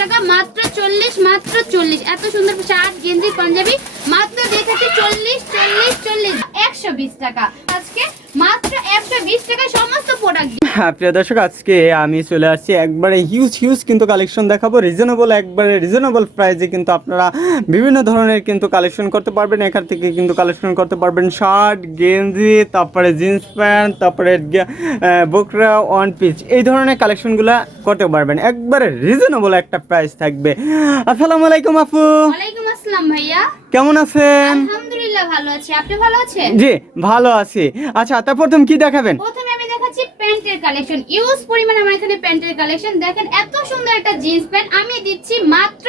টাকা, মাত্র চল্লিশ মাত্র চল্লিশ। এত সুন্দর শার্ট, গেঞ্জি, পাঞ্জাবি, মাত্র থাকি চল্লিশ চল্লিশ চল্লিশ। একশো টাকা। আজকে মাত্র একশো বিশ টাকা সমস্ত প্রোডাক্ট হ্যাঁ প্রিয় দর্শক আজকে আমি চলে আসছি একবারে হিউজ হিউজ কিন্তু কালেকশন দেখাবো। রিজনেবল একবারে রিজনেবল প্রাইসে কিন্তু আপনারা বিভিন্ন ধরনের কিন্তু কালেকশন করতে পারবেন। এখান থেকে কিন্তু কালেকশন করতে পারবেন শার্ট গেঞ্জি তারপরে জিন্স প্যান্ট তারপরে বোকরা ওয়ান পিস এই ধরনের কালেকশনগুলো করতে পারবেন। একবারে রিজনেবল একটা প্রাইস থাকবে। আসসালামু আলাইকুম আপু। ওয়ালাইকুম আসসালাম ভাইয়া। কেমন আছেন? আলহামদুলিল্লাহ ভালো আছি। আপনি ভালো আছেন? জি ভালো আছি। আচ্ছা তা প্রথম কি দেখাবেন? প্রথমে আমি দেখাচ্ছি প্যান্টের কালেকশন ইউজ পরিমাণ আমার এখানে প্যান্টের কালেকশন দেখেন এত সুন্দর একটা জিন্স প্যান্ট আমি দিচ্ছি মাত্র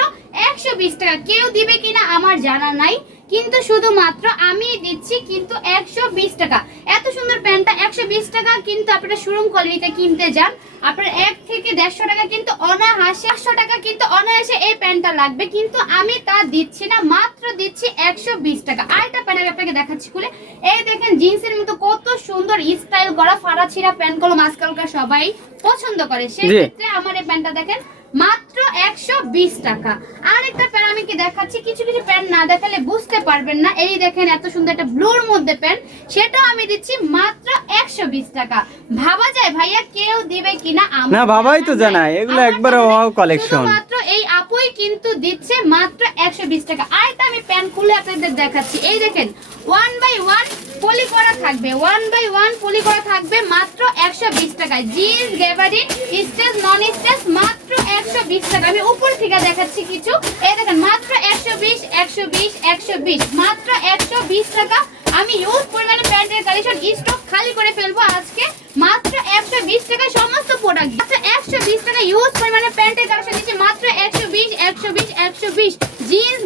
একশো বিশ টাকা। কেউ দিবে কিনা আমার জানা নাই। কিন্তু শুধুমাত্র আমি দিচ্ছি কিন্তু একশো বিশ টাকা। এত সুন্দর প্যান্টটা একশো বিশ টাকা কিন্তু আপনারা শোরুম কোয়ালিটিতে কিনতে যান। আপনার এক থেকে দেড়শো টাকা কিন্তু অনায়াসে একশো টাকা কিন্তু অনায়াসে এই প্যান্টটা লাগবে। কিন্তু আমি তা দিচ্ছি না মাত্র দিচ্ছি একশো বিশ টাকা। আরেকটা প্যান্ট আমি আপনাকে দেখাচ্ছি খুলে। এই দেখেন জিন্সের মতো কত সুন্দর স্টাইল করা ফাড়া ছিঁড়া প্যান্টগুলো আজকালকার সবাই পছন্দ করে। সেক্ষেত্রে আমার এই প্যান্টটা দেখেন মাত্র একশো বিশ টাকা। আর একটা প্যান্ট আমি কি দেখাচ্ছি? কিছু কিছু প্যান্ট না দেখালে বুঝতে পারবেন না। এই দেখেন এত সুন্দর একটা ব্লুর মধ্যে প্যান্ট সেটাও আমি দিচ্ছি মাত্র একশো বিশ টাকা। ভাবা যায় ভাইয়া কেউ দিবে কিনা? না, ভাবাই তো জানা জানাই। এগুলো একবারে wow শুধুমাত্র এই আপুই কিন্তু দিচ্ছে মাত্র একশো বিশ টাকা। আরেকটা আমি প্যান্ট খুলে আপনাদের দেখাচ্ছি। এই দেখেন ওয়ান বাই ওয়ান পলি করা থাকবে। ওয়ান বাই ওয়ান পলি করা থাকবে মাত্র একশো বিশ টাকা jeans gabardine stage non stage মাত্র একশো বিশ টাকা আমি উপর থেকে দেখাচ্ছি কিছু। এই দেখেন, মাত্র একশো বিশ একশো বিশ একশো বিশ। মাত্র একশো বিশ টাকা। আমি ইউজ পরিমাণে প্যান্টের কালেকশন স্টক খালি করে ফেলব আজকে। মাত্র একশো বিশ টাকায় সমস্ত প্রোডাক্ট মাত্র একশো বিশ টাকা ইউজ পরিমাণে প্যান্টের কালেকশন দিচ্ছি মাত্র একশো বিশ একশো বিশ একশো বিশ। জিন্স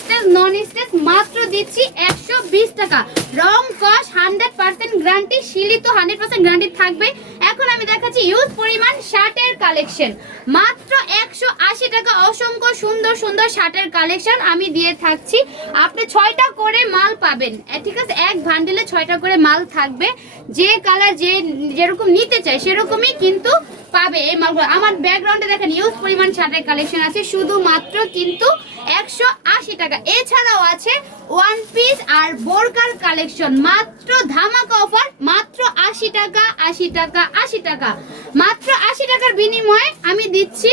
স্টেজ নন স্টেজ, মাত্র দিচ্ছি একশো বিশ টাকা। রং কস হান্ড্রেড পার্সেন্ট গ্যারান্টি শিলি তো হান্ড্রেড পার্সেন্ট গ্যারান্টি থাকবে। এখন আমি দেখাচ্ছি ইউজ পরিমাণ শার্টের কালেকশন মাত্র একশো আশি টাকা, অসংখ্য সুন্দর সুন্দর শার্টের কালেকশন আমি দিয়ে থাকছি। আপনি ছয়টা করে মাল পাবেন। ঠিক আছে? এক ভান্ডেলে ছয়টা করে মাল থাকবে। যে কালার যে, যেরকম নিতে চাই সেরকমই কিন্তু পাবে এই মালগুলো। আমার ব্যাকগ্রাউন্ডে দেখেন ইউজ পরিমাণ শার্টের কালেকশন আছে। শুধুমাত্র কিন্তু একশো আশি টাকা। এছাড়াও আছে ওয়ান পিস আর বোরকার কালেকশন মাত্র ধামাকা অফার মাত্র আশি টাকা আশি টাকা আশি টাকা। মাত্র আশি টাকার বিনিময়ে আমি দিচ্ছি,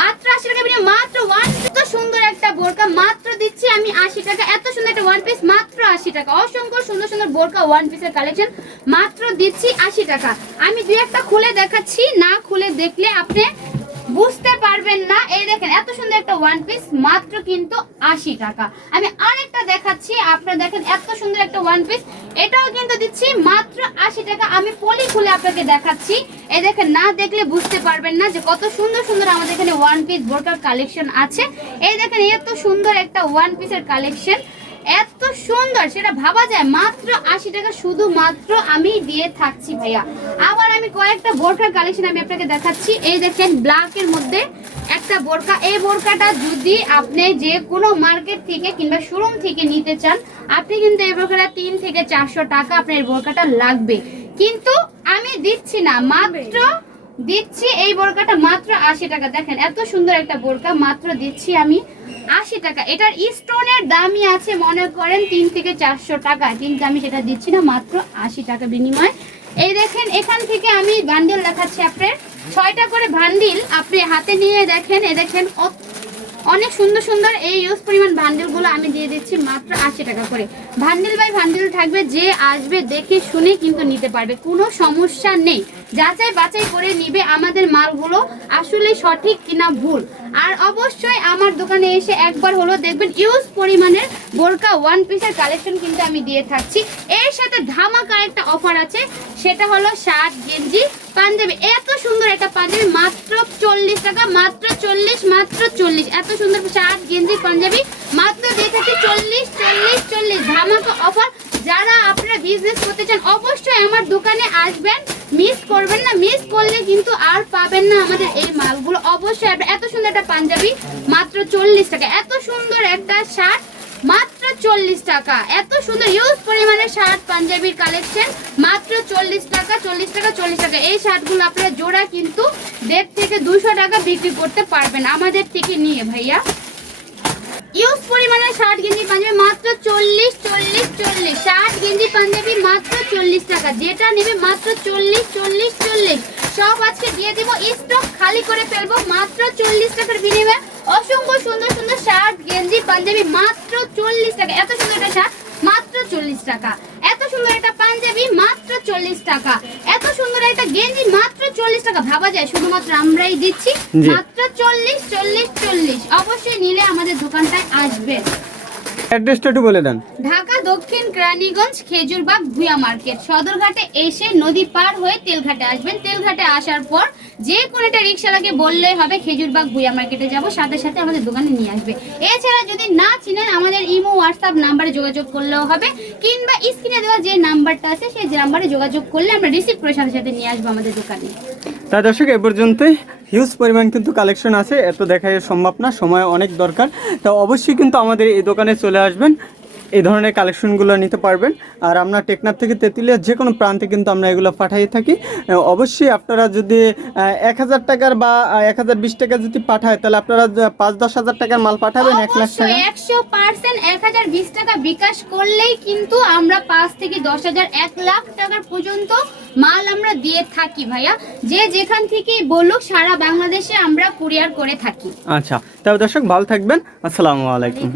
মাত্র আশি টাকার বিনিময়ে মাত্র ওয়ান এত সুন্দর একটা বোরকা, মাত্র দিচ্ছি আমি আশি টাকা। এত সুন্দর একটা ওয়ান পিস মাত্র আশি টাকা। অসংখ্য সুন্দর সুন্দর বোরকা ওয়ান পিসের কালেকশন মাত্র দিচ্ছি আশি টাকা। আমি দুই একটা খুলে দেখাচ্ছি, না খুলে দেখলে আপনি বুঝতে পারবেন না। এই দেখেন, এত সুন্দর একটা ওয়ান পিস মাত্র কিন্তু আশি টাকা। আমি আরেকটা দেখাচ্ছি, আপনারা দেখেন এত সুন্দর একটা ওয়ান পিস এটাও কিন্তু দিচ্ছি মাত্র আশি টাকা। আমি পলি খুলে আপনাকে দেখাচ্ছি। এই দেখেন, না দেখলে বুঝতে পারবেন না যে কত সুন্দর সুন্দর আমাদের এখানে ওয়ান পিস বোরকার কালেকশন আছে। এই দেখেন, এত সুন্দর একটা ওয়ান পিসের কালেকশন এত সুন্দর সেটা ভাবা যায়। মাত্র আশি টাকা শুধুমাত্র আমি দিয়ে থাকছি ভাইয়া। আবার আমি কয়েকটা বোরকার কালেকশন আমি আপনাকে দেখাচ্ছি। এই দেখেন ব্ল্যাকের মধ্যে একটা বোরকা এই বোরকাটা যদি আপনি যে কোনো মার্কেট থেকে কিংবা শোরুম থেকে নিতে চান আপনি কিন্তু এই বোরকাটা তিন থেকে চারশো টাকা আপনার এই বোরকাটা লাগবে। কিন্তু আমি দিচ্ছি না মাত্র দিচ্ছি এই বোরকাটা মাত্র আশি টাকা। দেখেন, এত সুন্দর একটা বোরকা, মাত্র দিচ্ছি আমি আশি টাকা। এটার স্টোনের দামই আছে, মনে করেন, তিন থেকে চারশো টাকা। কিন্তু আমি সেটা দিচ্ছি না, মাত্র আশি টাকা বিনিময়। এই দেখেন, এখান থেকে আমি বান্ডিল দেখাচ্ছি আপনার। ছয়টা করে বান্ডিল আপনি হাতে নিয়ে দেখেন এ দেখেন অনেক সুন্দর সুন্দর এই ইউজ পরিমাণ বান্ডিলগুলো আমি দিয়ে দিচ্ছি, মাত্র আশি টাকা করে। বান্ডিল বাই বান্ডিল থাকবে, যে আসবে দেখে শুনে কিন্তু নিতে পারবে, কোনো সমস্যা নেই। যাচাই বাছাই করে নিবে আমাদের মালগুলো। আসলে সঠিক কিনা ভুল? আর অবশ্যই আমার দোকানে এসে একবার হলো দেখবেন ইউজ পরিমাণের বোরকা ওয়ান পিসের কালেকশন কিন্তু আমি দিয়ে থাকছি। এর সাথে ধামাকা একটা অফার আছে, সেটা হলো শার্ট, গেঞ্জি, পাঞ্জাবি। এত সুন্দর একটা পাঞ্জাবি, মাত্র চল্লিশ টাকা, মাত্র চল্লিশ মাত্র চল্লিশ। এত সুন্দর শার্ট, গেঞ্জি, পাঞ্জাবি, মাত্র দিয়ে থাকি চল্লিশ চল্লিশ চল্লিশ। ধামাকা অফার যারা আপনারা বিজনেস করতে চান, অবশ্যই আমার দোকানে আসবেন। মিস করবেন না মিস করলে কিন্তু আর পাবেন না আমাদের এই মালগুলো। অবশ্যই এত সুন্দর একটা পাঞ্জাবি, মাত্র চল্লিশ টাকা। এত সুন্দর একটা শার্ট মাত্র চল্লিশ টাকা। এত সুন্দর ইউজ পরিমাণে শার্ট পাঞ্জাবির কালেকশন মাত্র চল্লিশ টাকা চল্লিশ টাকা চল্লিশ টাকা। এই শার্টগুলো আপনারা জোড়া কিন্তু দেড় থেকে দুশো টাকা বিক্রি করতে পারবেন আমাদের থেকে নিয়ে ভাইয়া। ইউজ পরিমাণের শার্ট গেঞ্জি পাঞ্জাবি, মাত্র চল্লিশ চল্লিশ চল্লিশ। শার্ট গেঞ্জি পাঞ্জাবি, মাত্র চল্লিশ টাকা। যেটা নেবে মাত্র চল্লিশ চল্লিশ চল্লিশ। সব আজকে দিয়ে দিব। স্টক খালি করে ফেলব। মাত্র চল্লিশ টাকার বিনিময়ে অসংখ্য সুন্দর সুন্দর শার্ট গেঞ্জি পাঞ্জাবি, মাত্র চল্লিশ টাকা। এত সুন্দর একটা শার্ট মাত্র চল্লিশ টাকা। এত সুন্দর একটা পাঞ্জাবি, মাত্র চল্লিশ টাকা। এত সুন্দর একটা গেঞ্জি মাত্র চল্লিশ টাকা। ভাবা যায় শুধুমাত্র আমরাই দিচ্ছি। মাত্র চল্লিশ চল্লিশ চল্লিশ। অবশ্যই নিলে আমাদের দোকানটায় আসবে। অ্যাড্রেসটা একটু বলে দেন। ঢাকা দক্ষিণ কেরানীগঞ্জ, খেজুরবাগ, ভুয়া মার্কেট। সদরঘাটে এসে নদী পার হয়ে তেলঘাটে আসবেন। তেলঘাটে আসার পর যে কোনো একটা রিক্সাওয়ালাকে বললেই হবে, খেজুরবাগ, ভুয়া মার্কেটে যাব। সাথে সাথে আমাদের দোকানে নিয়ে আসবে। এছাড়া যদি না চিনেন, আমাদের ইমো, হোয়াটসঅ্যাপ নাম্বারে যোগাযোগ করলেও হবে, কিংবা স্ক্রিনে দেওয়া যে নাম্বারটা আছে, সেই নাম্বারে যোগাযোগ করলে আমরা রিসিভ করে সাথে সাথে নিয়ে আসব আমাদের দোকানে। তা দর্শক, এ পর্যন্ত হিউজ পরিমাণ কিন্তু কালেকশন আছে, এত দেখাই সম্ভব না, সময় অনেক দরকার। তা অবশ্যই কিন্তু আমাদের এই দোকানে চলে আসবেন। এই ধরনের কালেকশনগুলো নিতে পারবেন। আর আমরা টেকনাফ থেকে তেঁতুলিয়া যে কোনো প্রান্তে কিন্তু আমরা এগুলো পাঠিয়ে থাকি। অবশ্যই আপনারা যদি এক হাজার টাকার বা এক হাজার বিশ টাকা যদি পাঠায় তাহলে আপনারা পাঁচ দশ হাজার টাকার মাল পাঠাবেন এক লাখ টাকা। একশো পার্সেন্ট এক হাজার বিশ টাকা বিকাশ করলেই কিন্তু আমরা পাঁচ থেকে দশ হাজার এক লাখ টাকার পর্যন্ত মাল আমরা দিয়ে থাকি ভাইয়া। যে যেখান থেকে বলুক সারা বাংলাদেশে আমরা কুরিয়ার করে থাকি। আচ্ছা তবে দর্শক ভালো থাকবেন। আসসালামু আলাইকুম।